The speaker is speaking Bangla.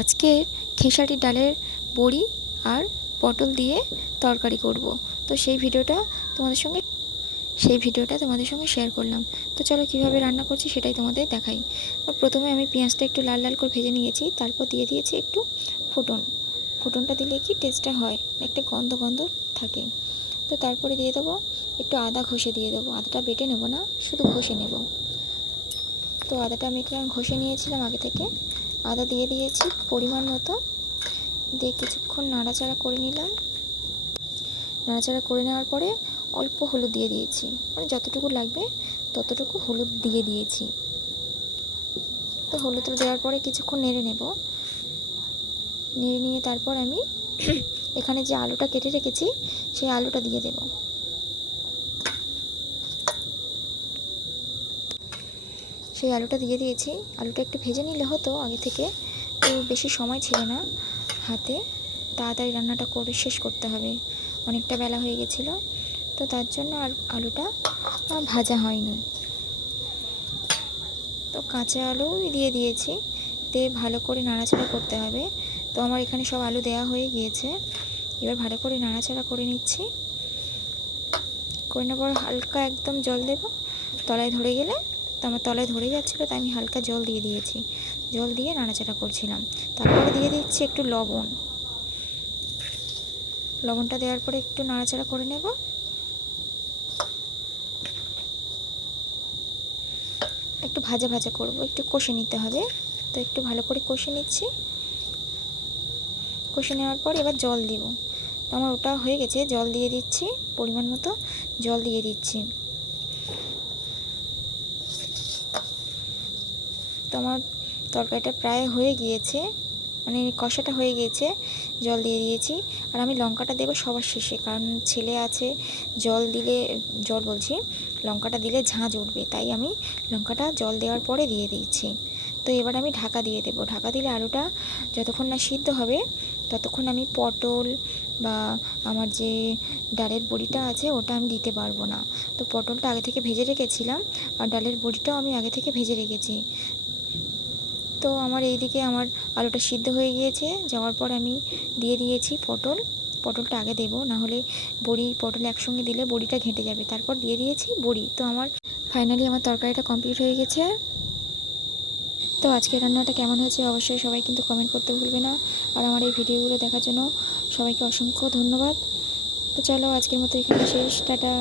আজকে খেসারি ডালের বড়ি আর পটল দিয়ে তরকারি করব। তো সেই ভিডিওটা তোমাদের সঙ্গে, সেই ভিডিওটা তোমাদের সঙ্গে শেয়ার করলাম। তো চলো কীভাবে রান্না করছি সেটাই তোমাদের দেখাই। প্রথমে আমি পেঁয়াজটা একটু লাল লাল করে ভেজে নিয়েছি, তারপর দিয়ে দিয়েছি একটু ফুটন। ফুটনটা দিলে কি টেস্টটা হয়, একটা গন্ধ গন্ধ থাকে। তো তারপরে দিয়ে দেবো একটু আদা ঘষে দিয়ে দেবো। আদাটা বেটে নেব না, শুধু ঘষে নেব। তো আদাটা আমি একটু ঘষে নিয়েছিলাম আগে থেকে। আদা দিয়ে দিয়েছি, পরিমাণ মতো। দিয়ে কিছুক্ষণ নাড়াচাড়া করে নিলাম। নাড়াচাড়া করে নেওয়ার পরে অল্প হলুদ দিয়ে দিয়েছি। মানে যতটুকু লাগবে ততটুকু হলুদ দিয়ে দিয়েছি। তো হলুদটা দেওয়ার পরে কিছুক্ষণ নেড়ে নেব। নেড়ে নিয়ে তারপর আমি এখানে যে আলুটা কেটে রেখেছি, সেই আলুটা দিয়ে দেব। সেই আলুটা দিয়ে দিয়েছি। আলুটা একটু ভেজে নিলে হতো আগে থেকে, তো বেশি সময় ছিল না হাতে। তাড়াতাড়ি রান্নাটা করে শেষ করতে হবে। অনেকটা বেলা হয়ে গেছিল, তো তার জন্য আর আলুটা ভাজা হয়নি। তো কাঁচা আলু দিয়ে দিয়েছি। দিয়ে ভালো করে নাড়াচাড়া করতে হবে। তো আমার এখানে সব আলু দেওয়া হয়ে গিয়েছে। এবার ভালো করে নাড়াচাড়া করে নিচ্ছি। করে নেওয়ার হালকা একদম জল দেব। তলায় ধরে গেলে তো আমার তলায় ধরে যাচ্ছিল, তাই আমি হালকা জল দিয়ে দিয়েছি। জল দিয়ে নাড়াচাড়া করছিলাম। তারপরে দিয়ে দিচ্ছি একটু লবণ। লবণটা দেওয়ার পরে একটু নাড়াচাড়া করে নেব। একটু ভাজা ভাজা করব, একটু কষে নিতে হবে। তো একটু ভালো করে কষে নিচ্ছি। কষে নেওয়ার পর এবার জল দিব। তো আমার ওটা হয়ে গেছে, জল দিয়ে দিচ্ছি, পরিমাণ মতো জল দিয়ে দিচ্ছি। তো আমার তরকারিটা প্রায় হয়ে গিয়েছে। মানে কষাটা হয়ে গিয়েছে, জল দিয়ে দিয়েছি। আর আমি লঙ্কাটা দেবো সবার শেষে, কারণ ছেলে আছে, জল দিলে, জল বলছি, লঙ্কাটা দিলে ঝাঁঝ উঠবে, তাই আমি লঙ্কাটা জল দেওয়ার পরে দিয়ে দিয়েছি তো এবার আমি ঢাকা দিয়ে দেবো। ঢাকা দিলে আলুটা যতক্ষণ না সিদ্ধ হবে, ততক্ষণ আমি পটল বা আমার যে ডালের বড়িটা আছে, ওটা আমি দিতে পারব না। তো পটলটা আগে থেকে ভেজে রেখেছিলাম, আর ডালের বড়িটাও আমি আগে থেকে ভেজে রেখেছি। তো আমার এইদিকে আমার আলুটা সিদ্ধ হয়ে গিয়েছে। যাওয়ার পর আমি দিয়ে দিয়েছি পটল। পটলটা আগে দেবো নাহলে বড়ি, পটল একসঙ্গে দিলে বড়িটা ঘেঁটে যাবে। তারপর দিয়ে দিয়েছি বড়ি। তো আমার ফাইনালি আমার তরকারিটা কমপ্লিট হয়ে গেছে। তো আজকের রান্নাটা কেমন হয়েছে অবশ্যই সবাই কিন্তু কমেন্ট করতে ভুলবে না। আর আমার এই ভিডিওগুলো দেখার জন্য সবাইকে অসংখ্য ধন্যবাদ। তো চলো আজকের মতো এখানে শেষ। টাটা।